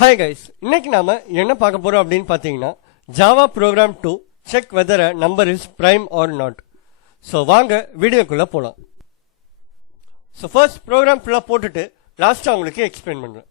Hi guys, இன்னைக்கு நாம என்ன பார்க்க போறோம் அப்படின்னு பார்த்தீங்கன்னா Java program 2 check whether a number is prime or not. So வாங்க வீடியோக்குள்ள போலாம். ஸோ ஃபர்ஸ்ட் ப்ரோக்ராம் ஃபுல்லாக போட்டுட்டு லாஸ்ட்டாக உங்களுக்கு எக்ஸ்பிளைன் பண்றேன்.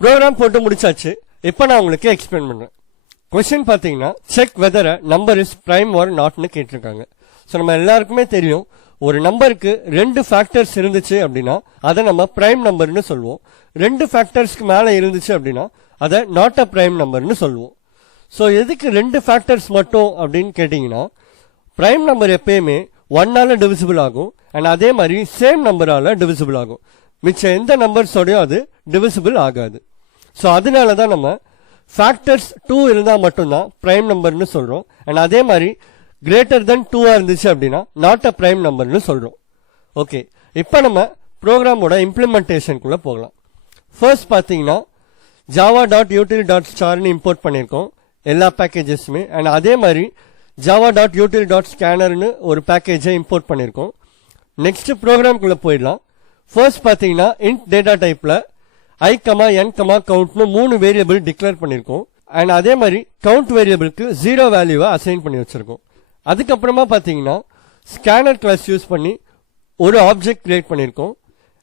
ப்ரோக்ராம் போட்டு முடிச்சாச்சு. இப்போ நான் உங்களுக்கு எக்ஸ்பிளைன் பண்றேன். கொஸ்டின் பார்த்தீங்கன்னா check whether a number is prime or நாட்னு கேட்டிருக்காங்க. ஸோ நம்ம எல்லாருக்குமே தெரியும், ஒரு நம்பருக்கு ரெண்டு ஃபேக்டர்ஸ் இருந்துச்சு அப்படின்னா அதை நம்ம பிரைம் நம்பர்னு சொல்லுவோம். ரெண்டு ஃபேக்டர்ஸ்க்கு மேலே இருந்துச்சு அப்படின்னா அதை நாட் அ பிரைம் நம்பர்னு சொல்லுவோம். ஸோ எதுக்கு ரெண்டு ஃபேக்டர்ஸ் மட்டும் அப்படின்னு கேட்டிங்கன்னா, பிரைம் நம்பர் எப்பயுமே 1ஆல டிவிசிபிள் ஆகும் அண்ட் அதே மாதிரி சேம் நம்பரால டிவிசிபிள் ஆகும். மிச்சம் எந்த நம்பர்ஸோடையும் அது டிவிசிபிள் ஆகாது. ஸோ அதனால தான் நம்ம ஃபேக்டர்ஸ் 2 இருந்தால் மட்டும்தான் பிரைம் நம்பர்னு சொல்கிறோம். அண்ட் அதே மாதிரி கிரேட்டர் தென் 2 இருந்துச்சு அப்படின்னா நாட் அ பிரைம் நம்பர்னு சொல்கிறோம். ஓகே, இப்போ நம்ம ப்ரோக்ராமோட இம்ப்ளிமெண்டேஷனுக்குள்ளே போகலாம். ஃபர்ஸ்ட் பார்த்தீங்கன்னா java.util.starன்னு இம்போர்ட் பண்ணியிருக்கோம் எல்லா பேக்கேஜஸுமே. அண்ட் அதே மாதிரி java.util.scannerன்னு ஒரு பேக்கேஜை இம்போர்ட் பண்ணியிருக்கோம். நெக்ஸ்ட் ப்ரோக்ராம்குள்ளே போயிடலாம். ஃபர்ஸ்ட் பார்த்தீங்கன்னா இன்ட் டேட்டா டைப்பில் i, n, countனு 3 வேரியபிள் டிக்ளேர் பண்ணியிருக்கோம். அண்ட் அதே மாதிரி கவுண்ட் வேரியபிளுக்கு 0 வேல்யூவை அசைன் பண்ணி வச்சிருக்கோம். அதுக்கப்புறமா பார்த்தீங்கன்னா ஸ்கேனர் கிளாஸ் யூஸ் பண்ணி ஒரு ஆப்ஜெக்ட் கிரியேட் பண்ணியிருக்கோம்.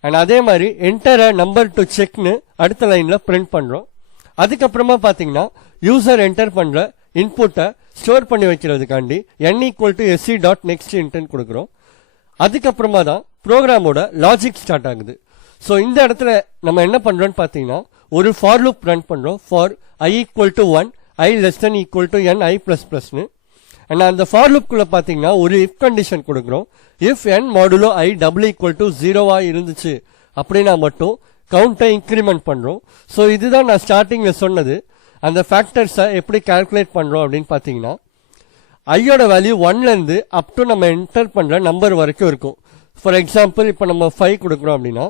அண்ட் அதே மாதிரி என்டர் நம்பர் டு செக்னு அடுத்த லைனில் பிரிண்ட் பண்ணுறோம். அதுக்கப்புறமா பார்த்தீங்கன்னா யூசர் என்டர் பண்ணுற இன்புட்டை ஸ்டோர் பண்ணி வைக்கிறதுக்காண்டி n=sc.next இன்ட்னு கொடுக்குறோம். அதுக்கப்புறமா தான் ப்ரோக்ராமோட லாஜிக் ஸ்டார்ட் ஆகுது. ஸோ இந்த இடத்துல நம்ம என்ன பண்றோம்னு பார்த்தீங்கன்னா ஒரு ஃபார் லூப் ரன் பண்றோம். ஃபார் i = 1, i <= n i++னு. அண்ட் அந்த ஃபார் லூப்குள்ள பார்த்தீங்கன்னா ஒரு இஃப் கண்டிஷன் கொடுக்குறோம். இஃப் n மாடுலோ i = 0 இருந்துச்சு அப்படின்னா மட்டும் கவுண்டை இன்க்ரிமெண்ட் பண்றோம். ஸோ இதுதான் நான் ஸ்டார்டிங்ல சொன்னது. அந்த ஃபேக்டர்ஸை எப்படி கால்குலேட் பண்றோம் அப்படின்னு பார்த்தீங்கன்னா, ஐயோட வேல்யூ 1ல இருந்து அப் டு நம்ம என்டர் பண்ற நம்பர் வரைக்கும் இருக்கும். ஃபார் எக்ஸாம்பிள் இப்போ நம்ம 5 கொடுக்குறோம் அப்படின்னா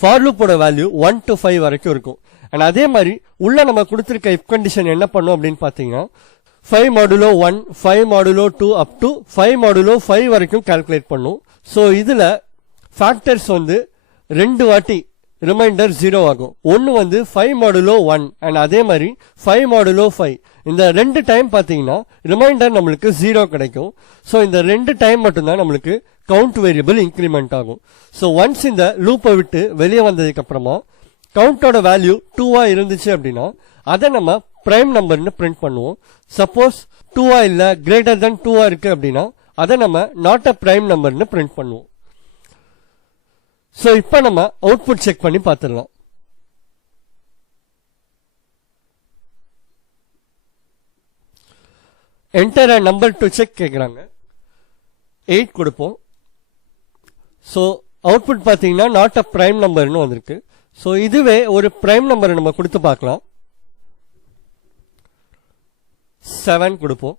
ஃபார் லூப்போட வேல்யூ 1 to 5 வரைக்கும் இருக்கும். அண்ட் அதே மாதிரி உள்ள நம்ம கொடுத்திருக்க இஃப் கண்டிஷன் என்ன பண்ணும் அப்படின்னு பாத்தீங்கன்னா 5 modulo 1 5 modulo 2 up to 5 modulo 5 வரைக்கும் கால்குலேட் பண்ணும். ஸோ இதுல ஃபேக்டர்ஸ் வந்து 2 வாட்டி ரிமைண்டர் 0 ஆகும். ஒன்னு வந்து 5 மாடுலோ 1 அண்ட் அதே மாதிரி 5 மாடுலோ 5. இந்த 2 டைம் பாத்தீங்கன்னா ரிமைண்டர் நம்மளுக்கு 0 கிடைக்கும். ஸோ இந்த 2 டைம் மட்டும்தான் நம்மளுக்கு கவுண்ட் வேரியபிள் இன்க்ரிமெண்ட் ஆகும். ஸோ ஒன்ஸ் இந்த லூப்பை விட்டு வெளியே வந்ததுக்கு அப்புறமா கவுண்டோட வேல்யூ 2 இருந்துச்சு அப்படின்னா அதை நம்ம பிரைம் நம்பர்னு பிரிண்ட் பண்ணுவோம். சப்போஸ் 2 இல்ல கிரேட்டர் தென் 2 இருக்கு அப்படின்னா அதை நம்ம நாட் அ பிரைம் நம்பர்னு பிரிண்ட் பண்ணுவோம். சோ இப்போ நம்ம அவுட்புட் செக் பண்ணி பார்த்துடலாம். Enter a number to check கேக்குறாங்க. 8 கொடுப்போம். சோ அவுட்புட் பாத்தீங்கன்னா நாட் அ பிரைம் நம்பர்னு வந்திருக்கு. சோ இதுவே ஒரு பிரைம் நம்பரை நம்ம கொடுத்து பார்க்கலாம். 7 கொடுப்போம்.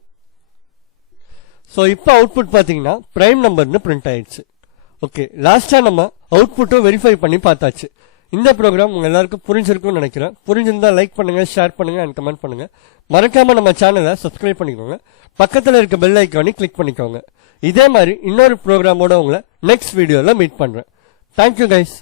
சோ இப்போ அவுட்புட் பாத்தீங்கன்னா பிரைம் நம்பர்னு பிரிண்ட் ஆயிடுச்சு. ஓகே, லாஸ்டா நம்ம அவுட்புட்டும் வெரிஃபை பண்ணி பார்த்தாச்சு. இந்த ப்ரோக்ராம் உங்க எல்லாருக்கும் புரிஞ்சிருக்கும்னு நினைக்கிறேன். புரிஞ்சிருந்தா லைக் பண்ணுங்க, ஷேர் பண்ணுங்க அண்ட் கமெண்ட் பண்ணுங்க. மறக்காம நம்ம சேனலை சப்ஸ்கிரைப் பண்ணிக்கோங்க. பக்கத்துல இருக்க பெல் ஐக்கானை கிளிக் பண்ணிக்கோங்க. இதே மாதிரி இன்னொரு ப்ரோக்ராமோட உங்களை நெக்ஸ்ட் வீடியோல மீட் பண்றேன். Thank you guys.